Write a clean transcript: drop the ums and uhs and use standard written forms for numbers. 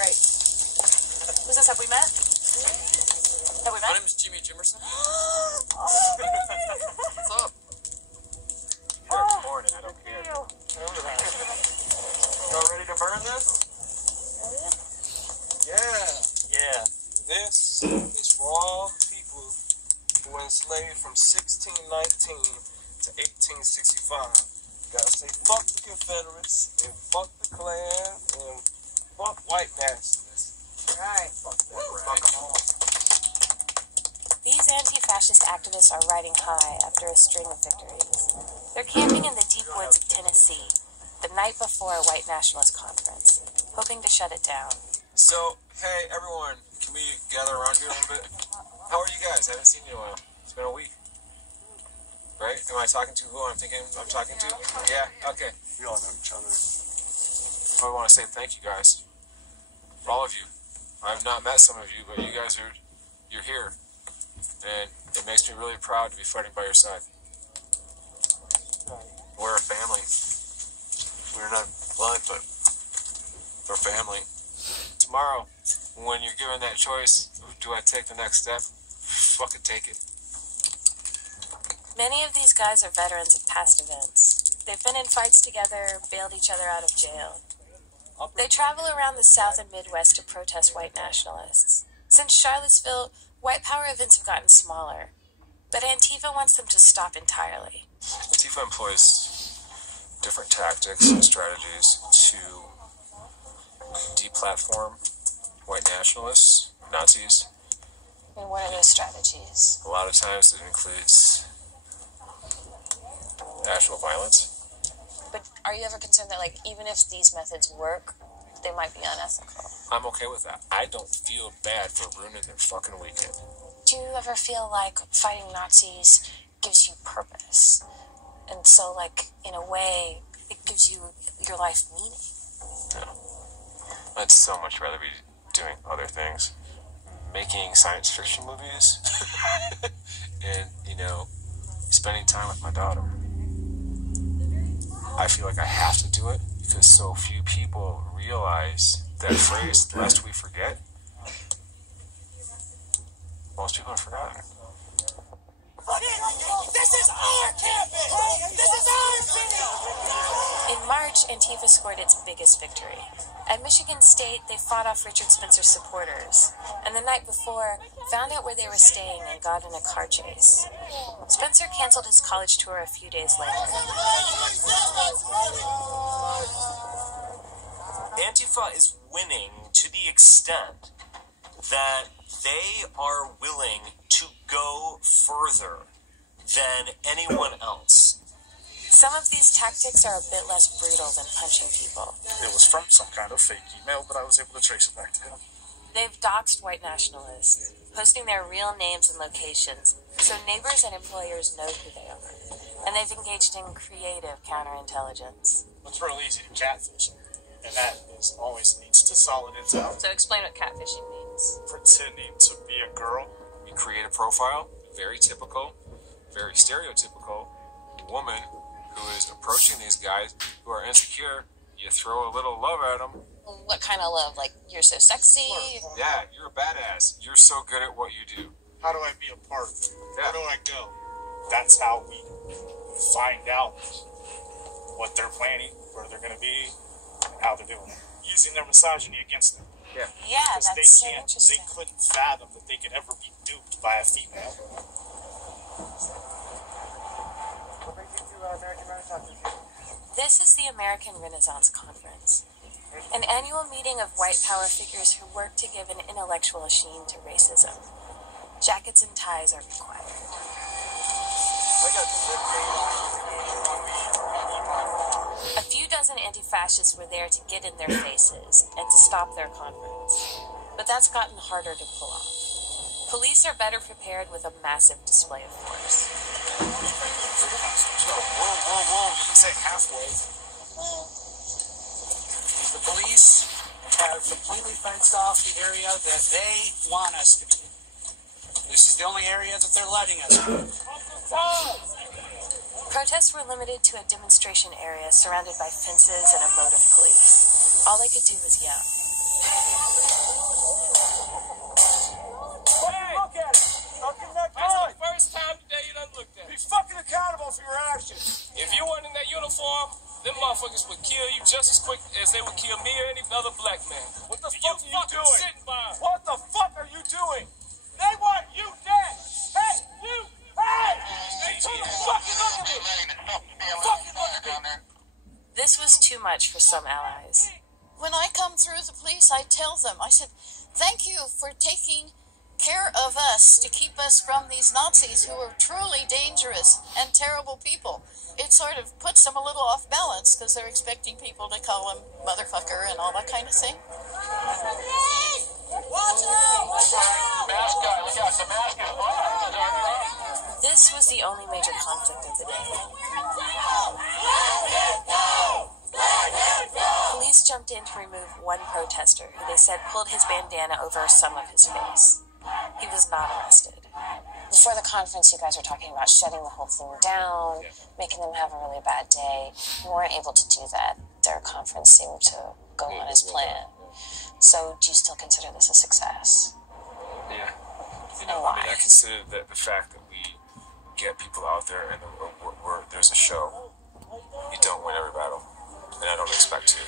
Right. Who's this? Have we met? Have we met? My name is Jimmy Jimerson. What's up? You're recording, I don't care. Y'all ready to burn this? Yeah. This is for all people who were enslaved from 1619 to 1865. Gotta say fuck the Confederates, and fuck the Klan, and fuck white nationalists. Right. Fuck that, right? Fuck them all. These anti-fascist activists are riding high after a string of victories. They're camping in the deep woods of Tennessee the night before a white nationalist conference, hoping to shut it down. So, hey everyone, can we gather around here a little bit? How are you guys? I haven't seen you in a while. It's been a week. Right? Am I talking to who I'm thinking I'm talking to? Yeah? Okay. We all know each other. I want to say thank you guys. For all of you. I've not met some of you, but you guys you're here. And it makes me really proud to be fighting by your side. We're a family. We're not blood, but we're family. Tomorrow, when you're given that choice, do I take the next step? Fucking take it. Many of these guys are veterans of past events. They've been in fights together, bailed each other out of jail. They travel around the South and Midwest to protest white nationalists. Since Charlottesville, white power events have gotten smaller, but Antifa wants them to stop entirely. Antifa employs different tactics and strategies to deplatform white nationalists, Nazis. And what are those strategies? A lot of times it includes actual violence. But are you ever concerned that, like, even if these methods work, they might be unethical? I'm okay with that. I don't feel bad for ruining their fucking weekend. Do you ever feel like fighting Nazis gives you purpose? And so, like, in a way, it gives you your life meaning? No. I'd so much rather be doing other things. Making science fiction movies. And, spending time with my daughter. I feel like I have to do it because so few people realize that phrase, lest we forget. Most people have forgotten. This is our campus! This is our city! In March, Antifa scored its biggest victory. At Michigan State, they fought off Richard Spencer's supporters, and the night before, found out where they were staying and got in a car chase. Spencer canceled his college tour a few days later. Antifa is winning to the extent that they are willing to go further than anyone else. Some of these tactics are a bit less brutal than punching people. It was from some kind of fake email, but I was able to trace it back to him. They've doxed white nationalists, posting their real names and locations, so neighbors and employers know who they are. And they've engaged in creative counterintelligence. It's real easy to catfish, and that is always leads to solid intel. So explain what catfishing means. Pretending to be a girl. You create a profile, very typical, very stereotypical woman who is approaching these guys who are insecure. You throw a little love at them. What kind of love? Like, you're so sexy? Yeah, you're a badass. You're so good at what you do. How do I be a part? Yeah. Where do I go? That's how we find out what they're planning, where they're going to be, and how they're doing it. Using their misogyny against them. Yeah. Yeah, Because that's so interesting. they couldn't fathom that they could ever be duped by a female. This is the American Renaissance Conference, an annual meeting of white power figures who work to give an intellectual sheen to racism. Jackets and ties are required. A few dozen anti-fascists were there to get in their faces and to stop their conference, but that's gotten harder to pull off. Police are better prepared with a massive display of force. Whoa, you can say halfway. The police have completely fenced off the area that they want us to be. This is the only area that they're letting us be. Protests were limited to a demonstration area surrounded by fences and a moat of police. All they could do was yell. Hey, look at it. That's the first time today you done looked at it. Be fucking accountable for your actions. If you weren't in that uniform, them motherfuckers would kill you just as quick as they would kill me or any other black man. What the fuck are you doing? Sitting by. What the fuck are you doing? They want you dead. Hey, you. Hey! Hey, fucking look at me. Fucking look at me. This was too much for some allies. When I come through the police, I tell them, I said, thank you for taking care of us to keep us from these Nazis who are truly dangerous and terrible people. It sort of puts them a little off balance because they're expecting people to call them motherfucker and all that kind of thing. Watch out! Watch out! Mask guy, look out, the mask is This was the only major conflict of the day. Police jumped in to remove one protester who they said pulled his bandana over some of his face. He was not arrested. Before the conference, you guys were talking about shutting the whole thing down, making them have a really bad day. You weren't able to do that. Their conference seemed to go on as planned. So, do you still consider this a success? Yeah. You know, I mean, I consider that the fact that we get people out there and there's a show, you don't win every battle. And I don't expect to.